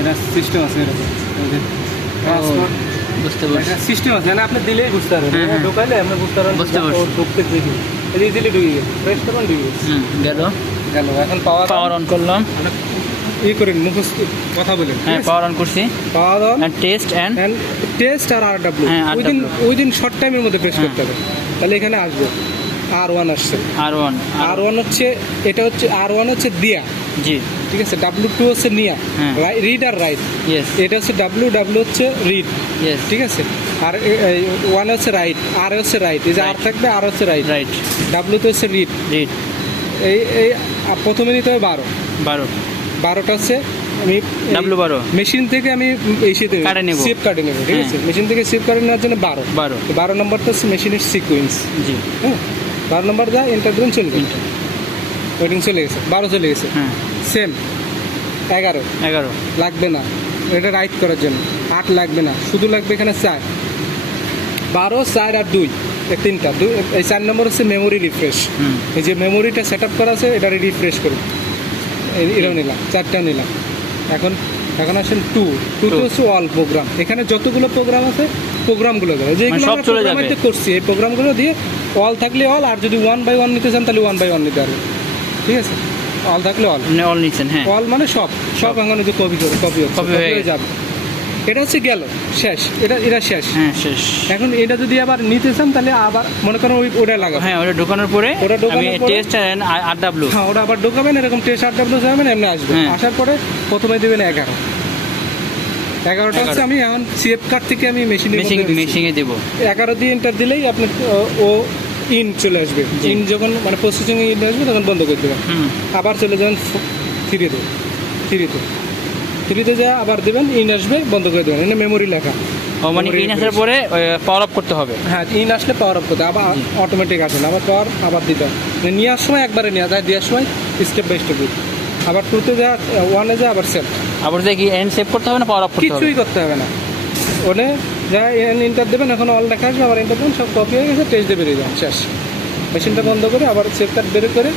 এটা সিস্টেম আছে এরকম বুঝতে পারছি। সিস্টেম আছে, মানে আপনি দিলেই বুঝতে পারবেন, ঢোকাইলে আপনি বুঝতে পারবেন বুঝতে পারছি। ঢুকতে দেখি ইজিলি ঢুকে গেছে, প্রেস করবেন ঢুকে গেছে। গেল। গেল। এখন পাওয়ার অন করলাম। ই করেন মুখস্থ কথা বলেন। হ্যাঁ, পাওয়ার অন করছি। Power on test and test আর RW হ্যাঁ, উইদিন শর্ট টাইমের মধ্যে প্রেস করতে হবে, তাহলে এখানে আসবে R1 আসছে। R1 হচ্ছে, এটা হচ্ছে R1 হচ্ছে দিয়া, জি ঠিক আছে। W2 হচ্ছে নিয়া, রিড আর রাইট। ইয়েস এটা হচ্ছে W হচ্ছে রিড, ইয়েস ঠিক আছে। আর 1 হচ্ছে রাইট, R হচ্ছে রাইট, এই যে R থাকবে, R হচ্ছে রাইট, রাইট। W তো হচ্ছে রিড। রিড এই প্রথমে নিতে হবে 12, 12টা হচ্ছে আমি W12 মেশিন থেকে আমি কাটে নেব, সেভ কাটে নেব, ঠিক আছে। মেশিন থেকে সেভ কাটে নেওয়ার জন্য 12 নম্বরটা হচ্ছে মেশিনের সিকোয়েন্স। জি হ্যাঁ, 12 নম্বর যা এন্টার দিন চলে গেছে, ওয়েটিং চলে গেছে, 12 চলে গেছে। হ্যাঁ, সেম 11 লাগবে না এটা রাইট করার জন্য, 8 লাগবে না, শুধু লাগবে এখানে 4, 12, 4 আর 2, এই তিনটা। এই 4 নম্বর হচ্ছে মেমোরি রিফ্রেশ। এই যে মেমোরিটা সেট আপ করা আছে, এটা রিফ্রেশ করুন। এটাও নিলাম, 4টা নিলাম। এখন আসেন 2 হচ্ছে অল প্রোগ্রাম। এখানে যতগুলো প্রোগ্রাম আছে প্রোগ্রামগুলো দেবে, যেগুলো আমরা প্রোগ্রামাইতে করছি এই প্রোগ্রামগুলো দিয়ে অল থাকলে অল, আর যদি 1 বাই 1 নিতে চান তাহলে 1 বাই 1 নিতে পারবেন, ঠিক আছে। অল থাকলে অল নিচ্ছেন। হ্যাঁ, অল মানে সব এখন যে কপি হয়ে যাবে। এটা হচ্ছে গেল শেষ, এটা শেষ। হ্যাঁ, শেষ। এখন এটা যদি আবার নিতে চান তাহলে আবার মনে করেন ওটা লাগাবো। হ্যাঁ, ওটা ঢোকানোর পরে আমি টেস্ট এন্ড RW, হ্যাঁ ওটা আবার ঢোকাবেন, এরকম টেস্ট RW যাবেন, এমনি আসবে। আসার পরে প্রথমে দেবেন 11টা হচ্ছে আমি এখন সিএফ কার্ড থেকে আমি মেশিনে দেব। 11 দিয়ে এন্টার দিলেই আপনি ও ইন চলে আসবে। ইন যখন মানে প্রসেসিং ইন আসবে তখন বন্ধ করে দেবেন। আবার চলে যাবেন 3তে যা আবার দেবেন, ইন আসবে, বন্ধ করে দেবেন। এটা মেমোরি লেখা। মানে ইন আসার পরে পাওয়ার অফ করতে হবে। হ্যাঁ, ইন আসলে পাওয়ার অফ করতে, আবার অটোমেটিক আসে না, আবার পাওয়ার আবার দিতে হবে। নেওয়ার সময় একবারে নেওয়া যায়, দেওয়ার সময় স্টেপ বাই স্টেপ। আবার 2তে যা, 1-এ যা, আবার সেভ। আবার দেখি এন্ড সেভ করতে হবে না পাওয়ার অফ করতে হবে? কিছুই করতে হবে না। ওনে যা এন্টার দেবেন, এখন অল লেখা আসবে, আবার এন্টার দেবেন, সব কপি হয়ে গেছে, টেস্ট দিয়ে বেরিয়ে যান, শেষ। মেশিনটা বন্ধ করে আবার সেভ কার্ড বের করে